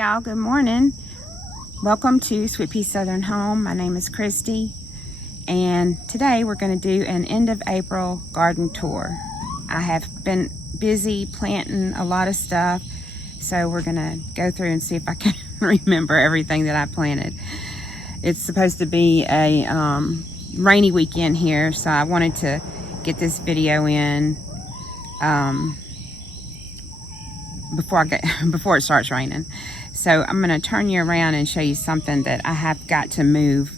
y'all, good morning. Welcome to Sweet Pea Southern Home. My name is Christy, and today we're going to do an end of April garden tour. I have been busy planting a lot of stuff, so we're going to go through and see if I can remember everything that I planted. It's supposed to be a rainy weekend here, so I wanted to get this video in before it starts raining. So I'm going to turn you around and show you something that I have got to move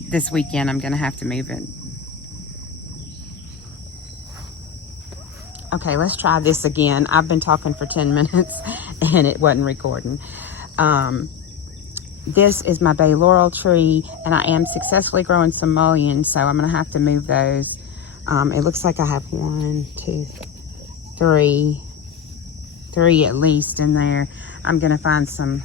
this weekend. I'm going to have to move it. Okay, let's try this again. I've been talking for 10 minutes and it wasn't recording. This is my bay laurel tree, and I am successfully growing some mulleins, so I'm going to have to move those. It looks like I have 1, 2, 3 at least in there. I'm gonna find some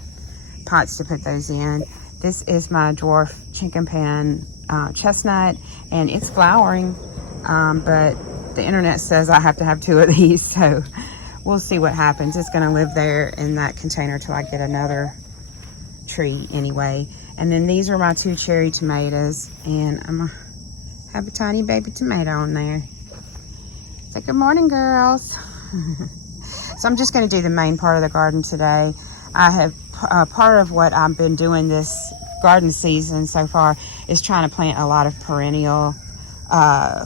pots to put those in. This is my dwarf chinquapin chestnut, and it's flowering, but the internet says I have to have 2 of these, so we'll see what happens. It's gonna live there in that container till I get another tree anyway. And then these are my 2 cherry tomatoes, and I'm gonna have a tiny baby tomato in there. Say good morning, girls. So I'm just going to do the main part of the garden today. I have part of what I've been doing this garden season so far is trying to plant a lot of perennial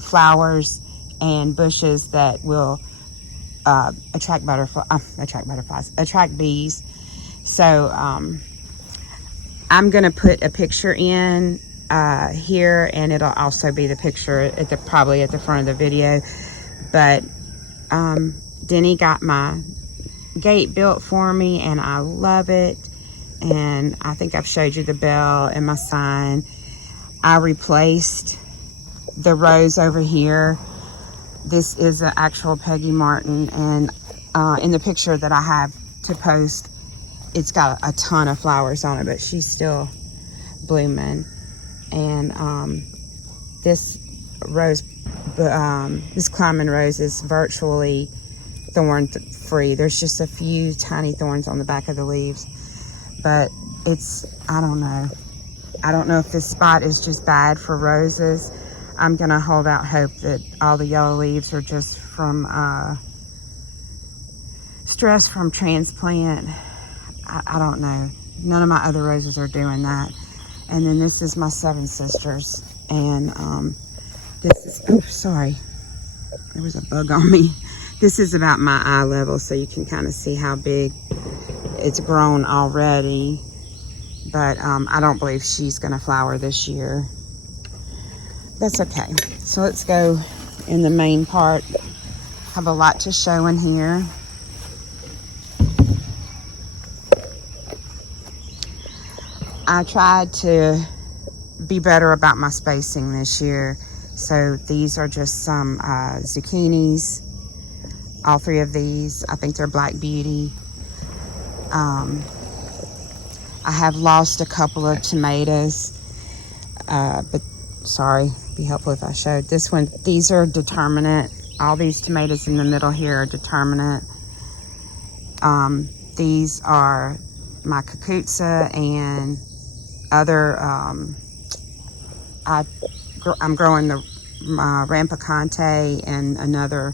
flowers and bushes that will attract bees. So I'm going to put a picture in here, and it'll also be the picture at probably at the front of the video. But Denny got my gate built for me, and I love it. And I think I've showed you the bell and my sign. I replaced the rose over here. This is an actual Peggy Martin, and in the picture that I have to post, it's got a ton of flowers on it, but she's still blooming. And this rose, this climbing rose is virtually thorn free. There's just a few tiny thorns on the back of the leaves, but it's, I don't know if this spot is just bad for roses. I'm gonna hold out hope that all the yellow leaves are just from stress from transplant. I don't know. None of my other roses are doing that. And then this is my 7 sisters, and this is, oh sorry, there was a bug on me. This is about my eye level, so you can kind of see how big it's grown already. But I don't believe she's gonna flower this year. That's okay. So let's go in the main part. Have a lot to show in here. I tried to be better about my spacing this year. So these are just some zucchinis. All 3 of these, I think they're Black Beauty. I have lost a couple of tomatoes, but sorry, it'd be helpful if I showed this one. These are determinate. All these tomatoes in the middle here are determinate. These are my kukutsa and other, I'm growing the rampicante and another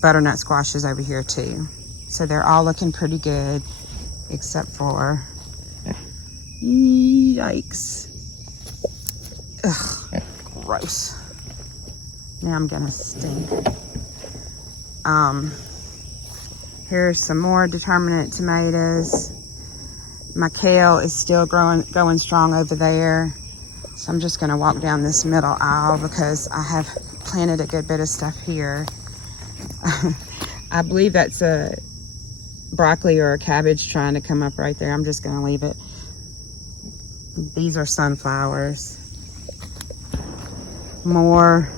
butternut squashes over here too. So they're all looking pretty good, except for, yikes. Ugh, gross. Now I'm gonna stink. Here's some more determinate tomatoes. My kale is still going strong over there. So I'm just gonna walk down this middle aisle because I have planted a good bit of stuff here. I believe that's a broccoli or a cabbage trying to come up right there. I'm just gonna leave it. These are sunflowers. More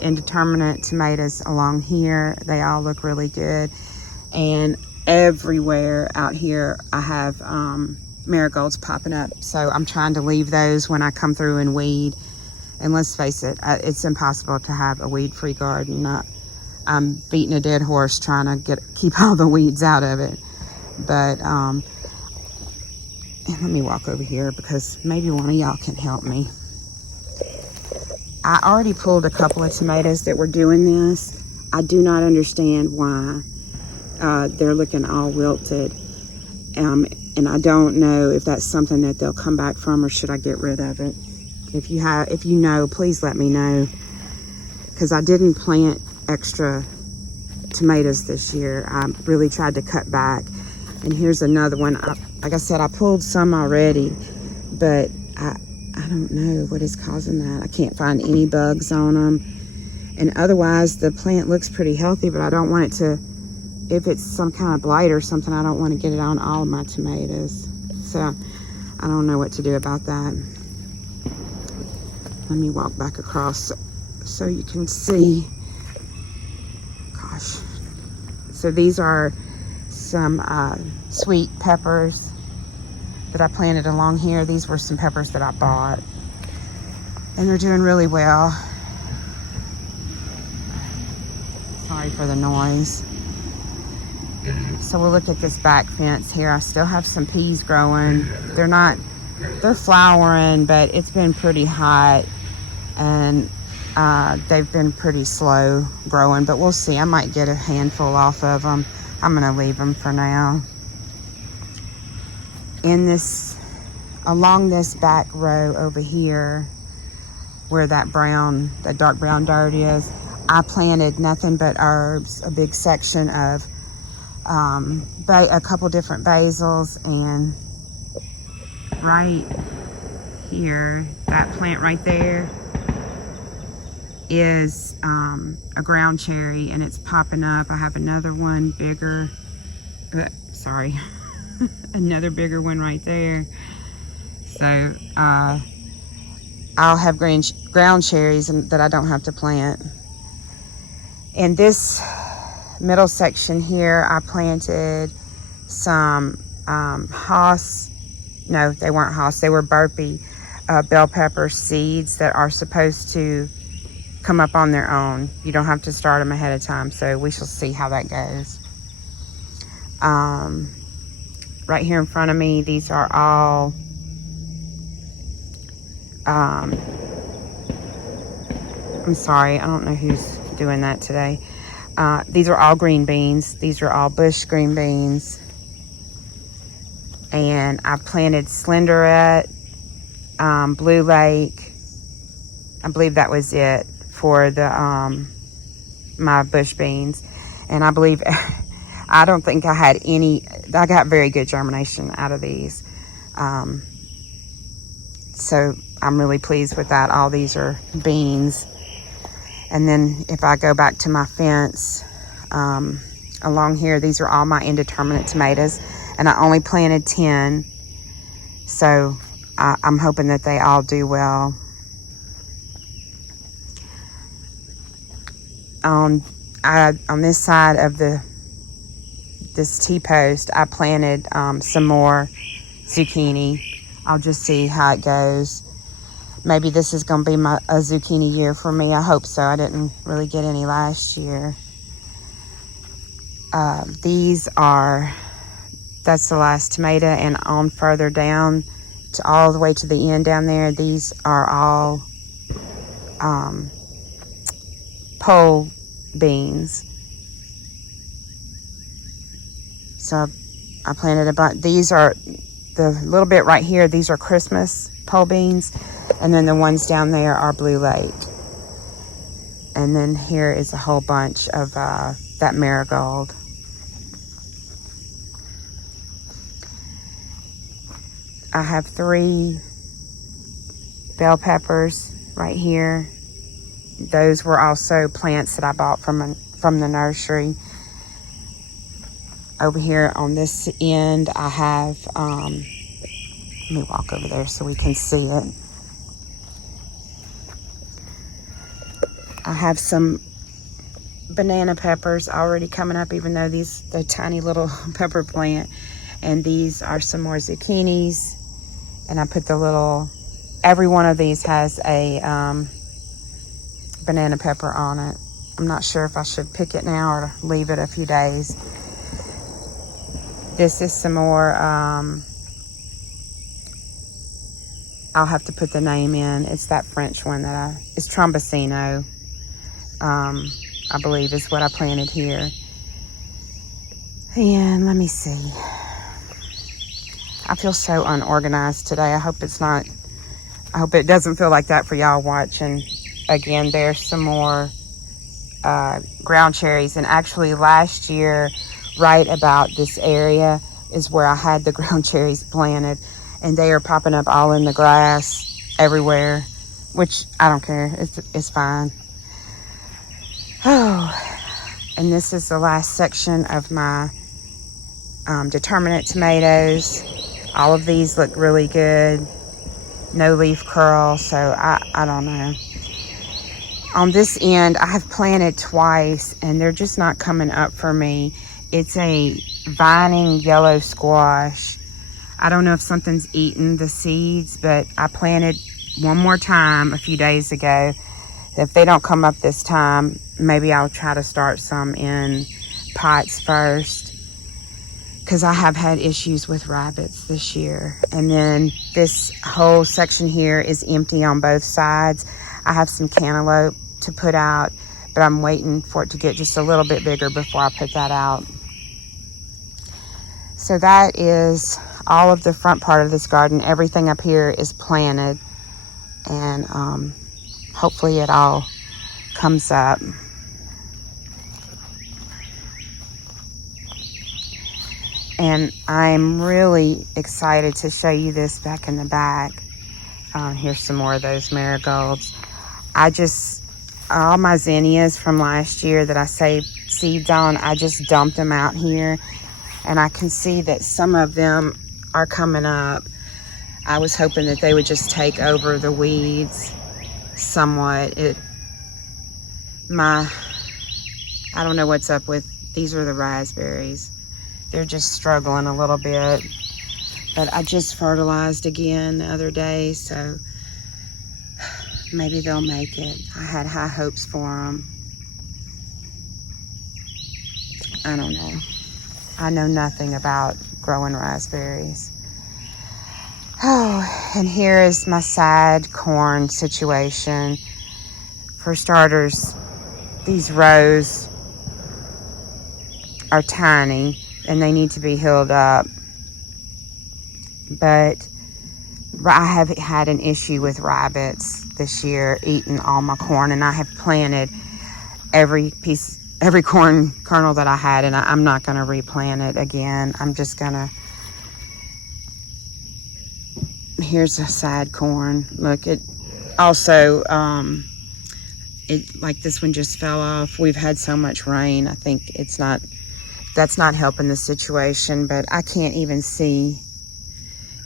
indeterminate tomatoes along here. They all look really good. And everywhere out here I have marigolds popping up. So I'm trying to leave those when I come through and weed. And let's face it, it's impossible to have a weed-free garden. I'm beating a dead horse trying to keep all the weeds out of it. But and let me walk over here because maybe one of y'all can help me. I already pulled a couple of tomatoes that were doing this. I do not understand why they're looking all wilted. And I don't know if that's something that they'll come back from, or should I get rid of it? If you know, please let me know, because I didn't plant extra tomatoes this year. I really tried to cut back. And here's another one. Like I said, I pulled some already, but I don't know what is causing that. I can't find any bugs on them. And otherwise, the plant looks pretty healthy, but I don't want it to, if it's some kind of blight or something, I don't want to get it on all of my tomatoes. So I don't know what to do about that. Let me walk back across so you can see. Gosh. So these are some sweet peppers that I planted along here. These were some peppers that I bought, and they're doing really well. Sorry for the noise. So we'll look at this back fence here. I still have some peas growing. They're flowering, but it's been pretty hot, and they've been pretty slow growing, but we'll see. I might get a handful off of them. I'm gonna leave them for now. Along this back row over here, where that dark brown dirt is, I planted nothing but herbs, a big section of a couple different basils, and right here, that plant right there is a ground cherry, and it's popping up. I have another one bigger, sorry, another bigger one right there. So I'll have ground cherries that I don't have to plant. In this middle section here, I planted some no, they weren't Hass, they were burpee bell pepper seeds that are supposed to come up on their own. You don't have to start them ahead of time, so we shall see how that goes. Right here in front of me, these are all I'm sorry, I don't know who's doing that today. These are all green beans. These are all bush green beans. And I planted Slenderette, Blue Lake. I believe that was it for the my bush beans. And I believe, I don't think I had any, I got very good germination out of these. So I'm really pleased with that. All these are beans. And then if I go back to my fence, along here, these are all my indeterminate tomatoes, and I only planted 10. So I'm hoping that they all do well. On this side of this T-post, I planted some more zucchini. I'll just see how it goes. Maybe this is going to be a zucchini year for me. I hope so. I didn't really get any last year. That's the last tomato, and on further down to all the way to the end down there, these are all pole beans. So I planted a bunch. These are the little bit right here. These are Christmas pole beans. And then the ones down there are Blue Lake. And then here is a whole bunch of that marigold. I have 3 bell peppers right here. Those were also plants that I bought from the nursery. Over here on this end, I have, let me walk over there so we can see it. I have some banana peppers already coming up, even though they're tiny little pepper plant. And these are some more zucchinis. And I put every one of these has a banana pepper on it. I'm not sure if I should pick it now or leave it a few days. This is some more, I'll have to put the name in. It's that French one that it's Trombosino, I believe is what I planted here. And let me see. I feel so unorganized today. I hope it doesn't feel like that for y'all watching. Again, there's some more ground cherries. And actually last year, right about this area is where I had the ground cherries planted. And they are popping up all in the grass everywhere, which I don't care. It's fine. Oh, and this is the last section of my determinate tomatoes. All of these look really good. No leaf curl, so I don't know. On this end, I have planted twice, and they're just not coming up for me. It's a vining yellow squash. I don't know if something's eaten the seeds, but I planted one more time a few days ago. If they don't come up this time, maybe I'll try to start some in pots first, because I have had issues with rabbits this year. And then this whole section here is empty on both sides. I have some cantaloupe to put out, but I'm waiting for it to get just a little bit bigger before I put that out. So that is all of the front part of this garden. Everything up here is planted, and hopefully it all comes up. And I'm really excited to show you this back in the back. Here's some more of those marigolds. All my zinnias from last year that I saved seeds on, I just dumped them out here. And I can see that some of them are coming up. I was hoping that they would just take over the weeds somewhat. I don't know what's up with, these are the raspberries. They're just struggling a little bit. But I just fertilized again the other day, so maybe they'll make it. I had high hopes for them. I don't know. I know nothing about growing raspberries. Oh, and here is my sad corn situation. For starters, these rows are tiny and they need to be healed up. But I have had an issue with rabbits this year eating all my corn, and I have planted every corn kernel that I had, and I'm not going to replant it again. I'm just going to, here's a sad corn. Look, it also, like this one just fell off. We've had so much rain. I think that's not helping the situation, but I can't even see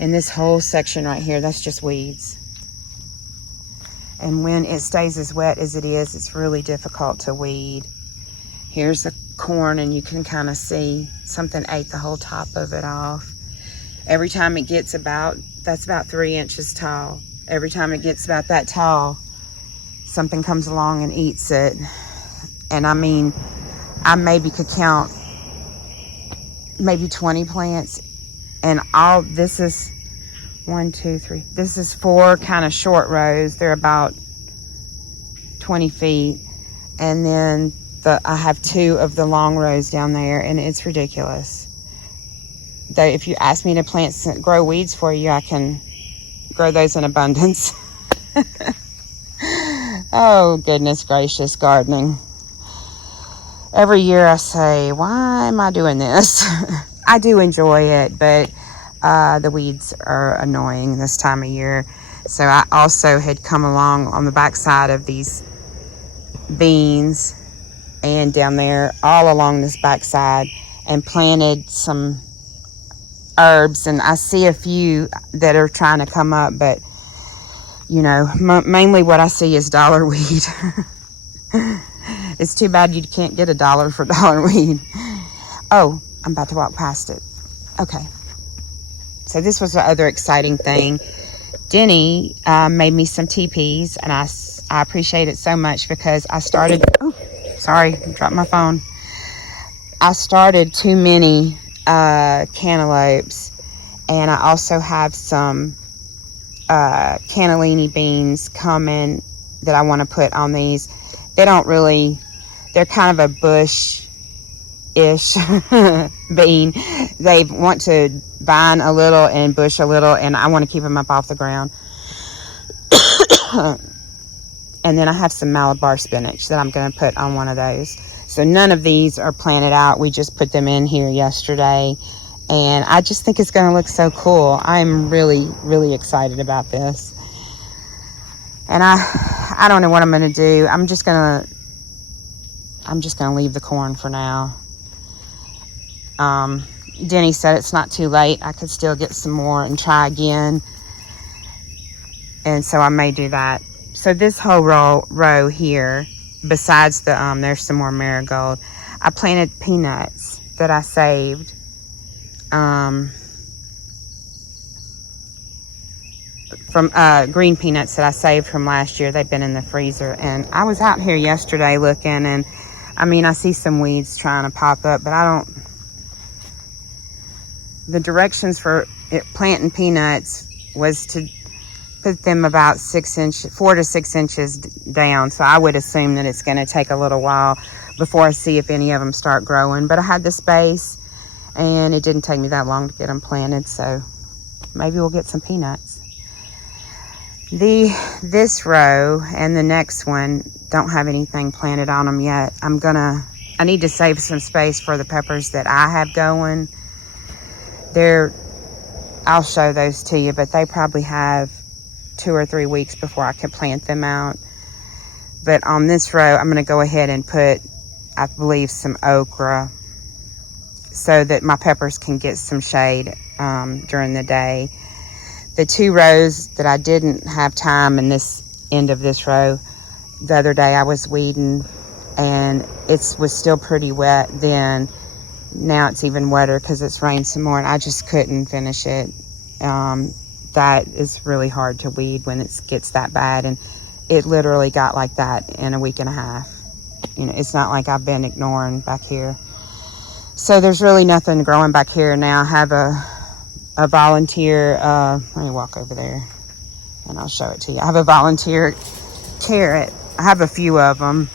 in this whole section right here. That's just weeds. And when it stays as wet as it is, it's really difficult to weed. Here's the corn, and you can kind of see something ate the whole top of it off. Every time it gets that's about 3 inches tall. Every time it gets about that tall, something comes along and eats it. And I mean, I maybe could count maybe 20 plants, and this is 1, 2, 3. This is 4 kind of short rows. They're about 20 feet. And then I have 2 of the long rows down there, and it's ridiculous. If you ask me to grow weeds for you, I can grow those in abundance. Oh, goodness gracious, gardening. Every year I say, why am I doing this? I do enjoy it, but the weeds are annoying this time of year. So I also had come along on the backside of these beans and down there all along this backside and planted some herbs, and I see a few that are trying to come up, but you know, mainly what I see is dollar weed. It's too bad you can't get $1 for dollar weed. Oh, I'm about to walk past it. Okay. So this was the other exciting thing. Denny made me some teepees, and I appreciate it so much because I started, oh, sorry, dropped my phone. I started too many cantaloupes, and I also have some cannellini beans coming that I want to put on these. They're kind of a bush-ish bean. They want to vine a little and bush a little, and I want to keep them up off the ground. And then I have some Malabar spinach that I'm going to put on one of those. So none of these are planted out. We just put them in here yesterday, and I just think it's going to look so cool. I'm really, really excited about this. And I don't know what I'm going to do. I'm just going to leave the corn for now. Denny said it's not too late. I could still get some more and try again. And so I may do that. So this whole row here, besides the, there's some more marigold, I planted peanuts that I saved. From green peanuts that I saved from last year. They've been in the freezer. And I was out here yesterday looking, and I mean, I see some weeds trying to pop up, but the directions for planting peanuts was to put them about 4 to 6 inches down. So I would assume that it's going to take a little while before I see if any of them start growing. But I had the space, and it didn't take me that long to get them planted. So maybe we'll get some peanuts. This row and the next one don't have anything planted on them yet. I need to save some space for the peppers that I have going. I'll show those to you, but they probably have 2 or 3 weeks before I can plant them out. But on this row, I'm going to go ahead and put, I believe, some okra so that my peppers can get some shade during the day. The 2 rows that I didn't have time in this end of this row, the other day I was weeding, and it was still pretty wet then. Now it's even wetter because it's rained some more, and I just couldn't finish it. That is really hard to weed when it gets that bad, and it literally got like that in a week and a half. You know, it's not like I've been ignoring back here. So there's really nothing growing back here now. I have a volunteer, let me walk over there and I'll show it to you. I have a volunteer carrot. I have a few of them,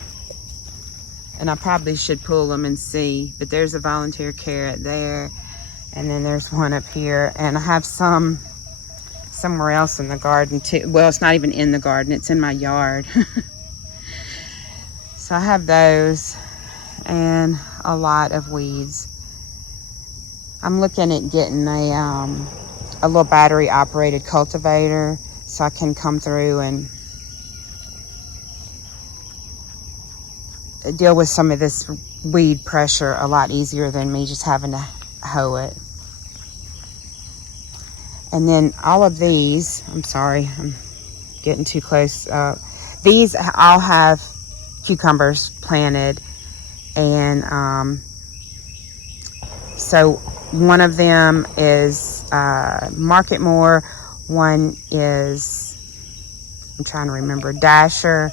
and I probably should pull them and see, but there's a volunteer carrot there, and then there's one up here, and I have some somewhere else in the garden too. Well, it's not even in the garden, it's in my yard. So I have those and a lot of weeds. I'm looking at getting a little battery operated cultivator so I can come through and deal with some of this weed pressure a lot easier than me just having to hoe it. And then all of these, I'm sorry, I'm getting too close. These all have cucumbers planted, and so one of them is Marketmore, one is, I'm trying to remember, Dasher,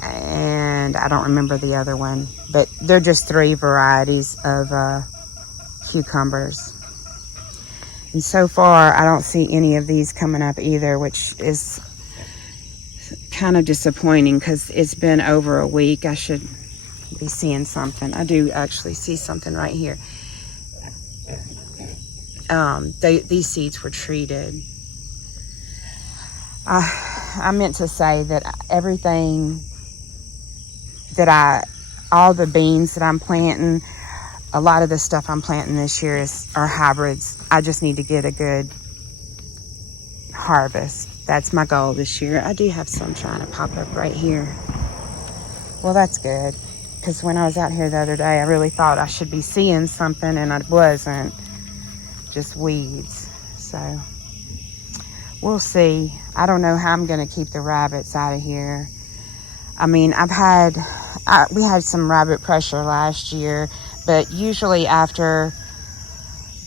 and I don't remember the other one, but they're just 3 varieties of cucumbers. And so far I don't see any of these coming up either, which is kind of disappointing because it's been over a week. I should be seeing something. I do actually see something right here. These seeds were treated. I meant to say that everything that all the beans that I'm planting, a lot of the stuff I'm planting this year are hybrids. I just need to get a good harvest. That's my goal this year. I do have some trying to pop up right here. Well, that's good, because when I was out here the other day, I really thought I should be seeing something, and I wasn't. Just weeds. So we'll see. I don't know how I'm going to keep the rabbits out of here. I mean, we had some rabbit pressure last year, but usually after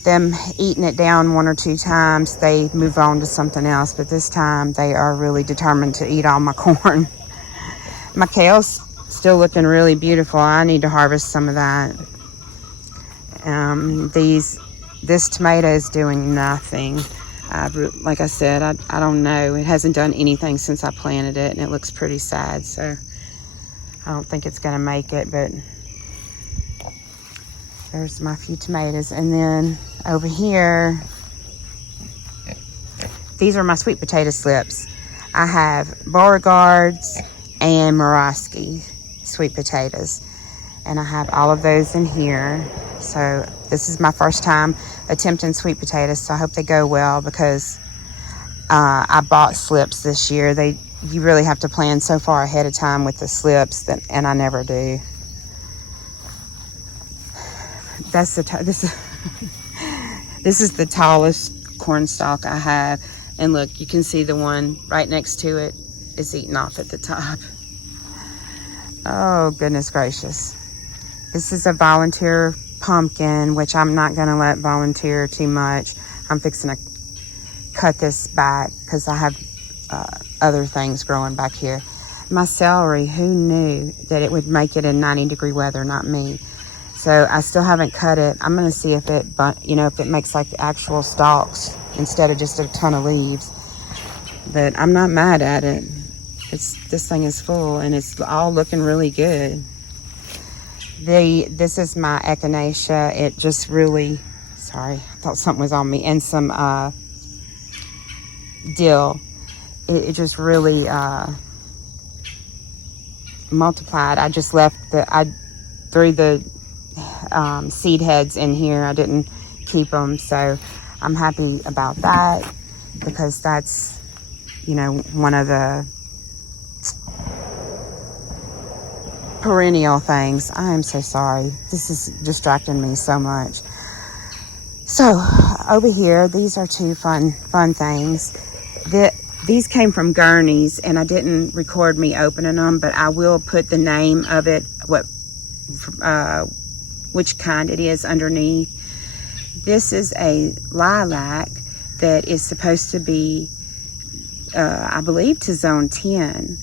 them eating it down 1 or 2 times, they move on to something else. But this time they are really determined to eat all my corn. My kale's Still looking really beautiful. I need to harvest some of that. This tomato is doing nothing. Like I said, I don't know. It hasn't done anything since I planted it, and it looks pretty sad. So I don't think it's going to make it, but there's my few tomatoes. And then over here, these are my sweet potato slips. I have Beauregards and Morosky sweet potatoes, and I have all of those in here. So this is my first time attempting sweet potatoes, so I hope they go well, because I bought slips this year. You really have to plan so far ahead of time with the slips, and I never do. This is the tallest corn stalk I have, and look, you can see the one right next to it is eaten off at the top. Oh, goodness gracious. This is a volunteer pumpkin, which I'm not going to let volunteer too much. I'm fixing to cut this back because I have other things growing back here. My celery, who knew that it would make it in 90-degree weather? Not me. So I still haven't cut it. I'm going to see if it, if it makes like actual stalks instead of just a ton of leaves. But I'm not mad at it. This thing is full, and it's all looking really good. This is my echinacea. It just really, sorry, I thought something was on me, and some dill. It just really multiplied. I just left I threw the seed heads in here. I didn't keep them, so I'm happy about that, because that's, one of the perennial things. I am so sorry. This is distracting me so much. So over here, these are two fun things. These came from Gurney's, and I didn't record me opening them, but I will put the name of it, which kind it is, underneath. This is a lilac that is supposed to be, I believe, to zone 10.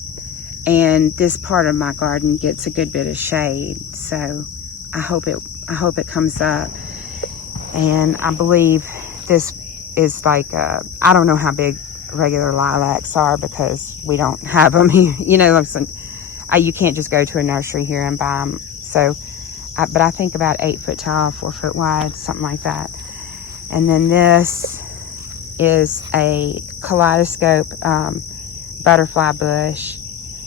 And this part of my garden gets a good bit of shade, so I hope it comes up. And I believe this is like I don't know how big regular lilacs are, because we don't have them here. You can't just go to a nursery here and buy them. So, but I think about 8 foot tall, 4 foot wide, something like that. And then this is a kaleidoscope butterfly bush.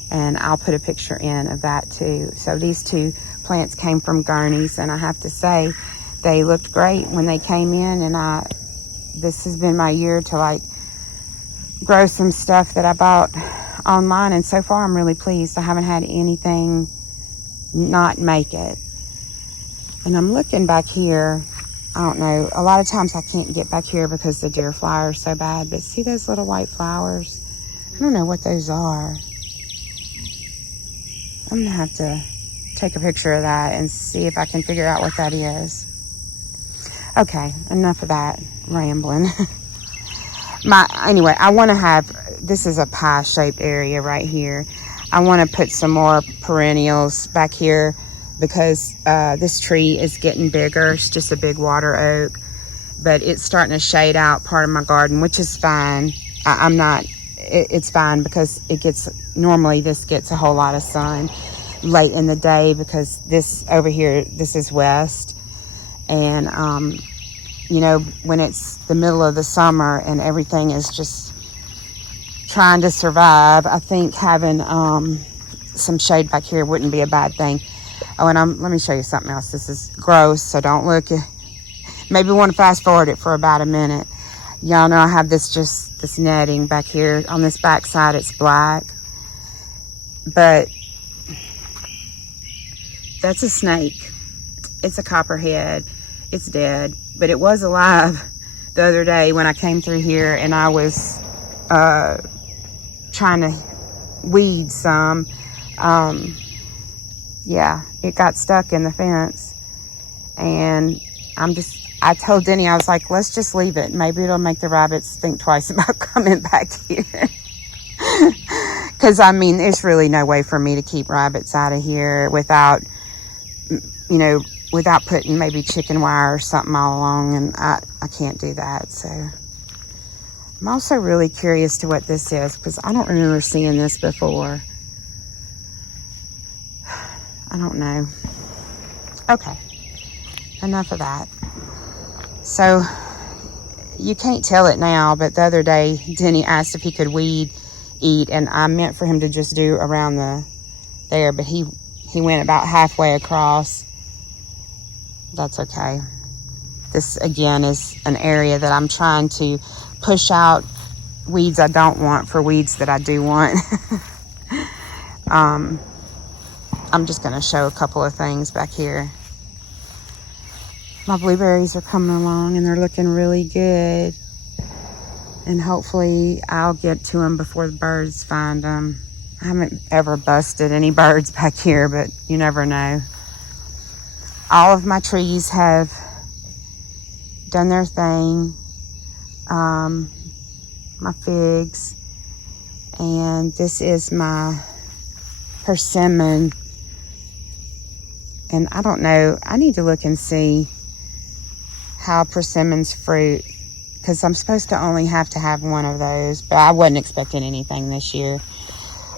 And I'll put a picture in of that too. So these two plants came from Gurney's, and I have to say they looked great when they came in. And this has been my year to grow some stuff that I bought online, and so far I'm really pleased. I haven't had anything not make it. And I'm looking back here. I don't know, a lot of times I can't get back here because the deer fly are so bad, but see those little white flowers? I don't know what those are. I'm gonna have to take a picture of that and see if I can figure out what that is. Okay, enough of that rambling. Anyway, I want to have, this is a pie-shaped area right here. I want to put some more perennials back here, because this tree is getting bigger. It's just a big water oak, but it's starting to shade out part of my garden, which is fine. It's fine, because normally this gets a whole lot of sun late in the day, because this over here, this is west. And, when it's the middle of the summer and everything is just trying to survive, I think having some shade back here wouldn't be a bad thing. Oh, and let me show you something else. This is gross, so don't look. Maybe want to fast forward it for about a minute. Y'all know I have this netting back here. On this back side, it's black. But that's a snake. It's a copperhead. It's dead. But it was alive the other day when I came through here, and I was trying to weed some. Yeah, it got stuck in the fence. And I told Denny, I was like, let's just leave it. Maybe it'll make the rabbits think twice about coming back here. Because, I mean, there's really no way for me to keep rabbits out of here without, you know, without putting maybe chicken wire or something all along, and I can't do that. So I'm also really curious to what this is, because I don't remember seeing this before. I don't know. Okay, enough of that. So you can't tell it now, but the other day Denny asked if he could weed eat, and I meant for him to just do around there, but he went about halfway across. That's okay. This again is an area that I'm trying to push out weeds I don't want for weeds that I do want. I'm just going to show a couple of things back here. My blueberries are coming along and they're looking really good. And hopefully I'll get to them before the birds find them. I haven't ever busted any birds back here, but you never know. All of my trees have done their thing. My figs. And this is my persimmon. And I don't know, I need to look and see how persimmons fruit, because I'm supposed to only have to have one of those, but I wasn't expecting anything this year.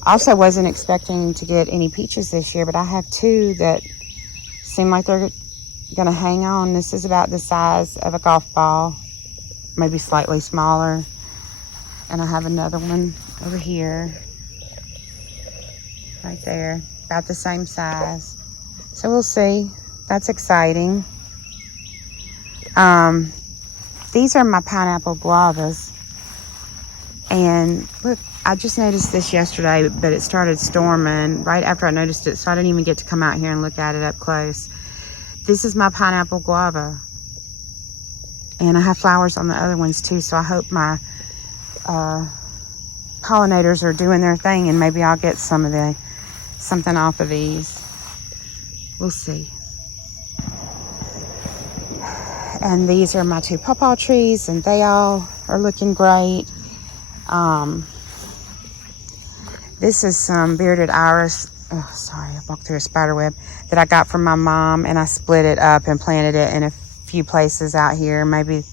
Also wasn't expecting to get any peaches this year, but I have two that seem like they're gonna hang on. This is about the size of a golf ball, maybe slightly smaller. And I have another one over here, right there, about the same size. So we'll see. That's exciting. These are my pineapple guavas. And look, I just noticed this yesterday, but it started storming right after I noticed it, so I didn't even get to come out here and look at it up close. This is my pineapple guava. And I have flowers on the other ones too, so I hope my pollinators are doing their thing, and maybe I'll get something off of these. We'll see. And these are my two pawpaw trees, and they all are looking great. This is some bearded iris. Oh, sorry, I walked through a spider web that I got from my mom, and I split it up and planted it in a few places out here. Maybe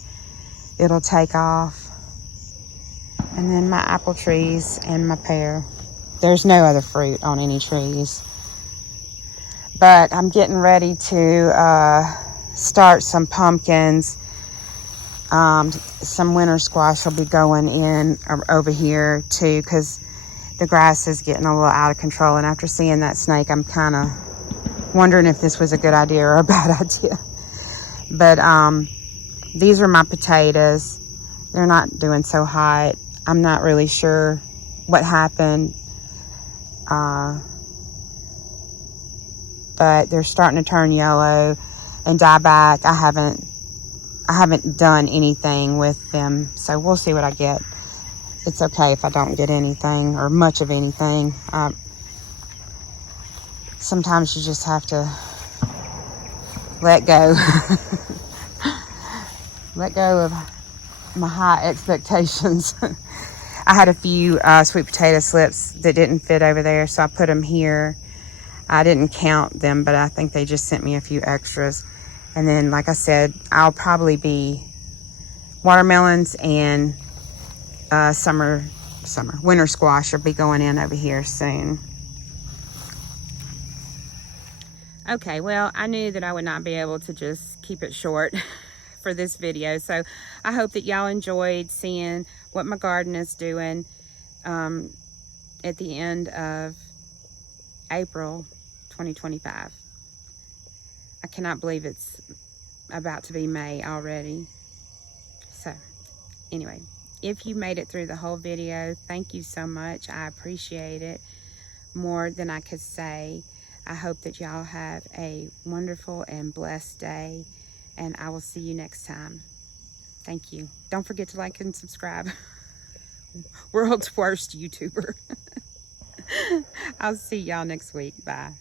it'll take off. And then my apple trees and my pear. There's no other fruit on any trees. But I'm getting ready to start some pumpkins. Some winter squash will be going in over here too, because the grass is getting a little out of control. And after seeing that snake, I'm kind of wondering if this was a good idea or a bad idea. But these are my potatoes. They're not doing so hot. I'm not really sure what happened. But they're starting to turn yellow and die back. I haven't done anything with them, so we'll see what I get. It's okay if I don't get anything or much of anything. Sometimes you just have to let go. Let go of my high expectations. I had a few sweet potato slips that didn't fit over there, so I put them here. I didn't count them, but I think they just sent me a few extras. And then, like I said, I'll probably be watermelons and winter squash will be going in over here soon. Okay, well, I knew that I would not be able to just keep it short for this video, so I hope that y'all enjoyed seeing what my garden is doing at the end of April 2025. I cannot believe it's about to be May already. So anyway, if you made it through the whole video, thank you so much. I appreciate it more than I could say. I hope that y'all have a wonderful and blessed day, and I will see you next time. Thank you. Don't forget to like and subscribe. World's worst YouTuber. I'll see y'all next week. Bye.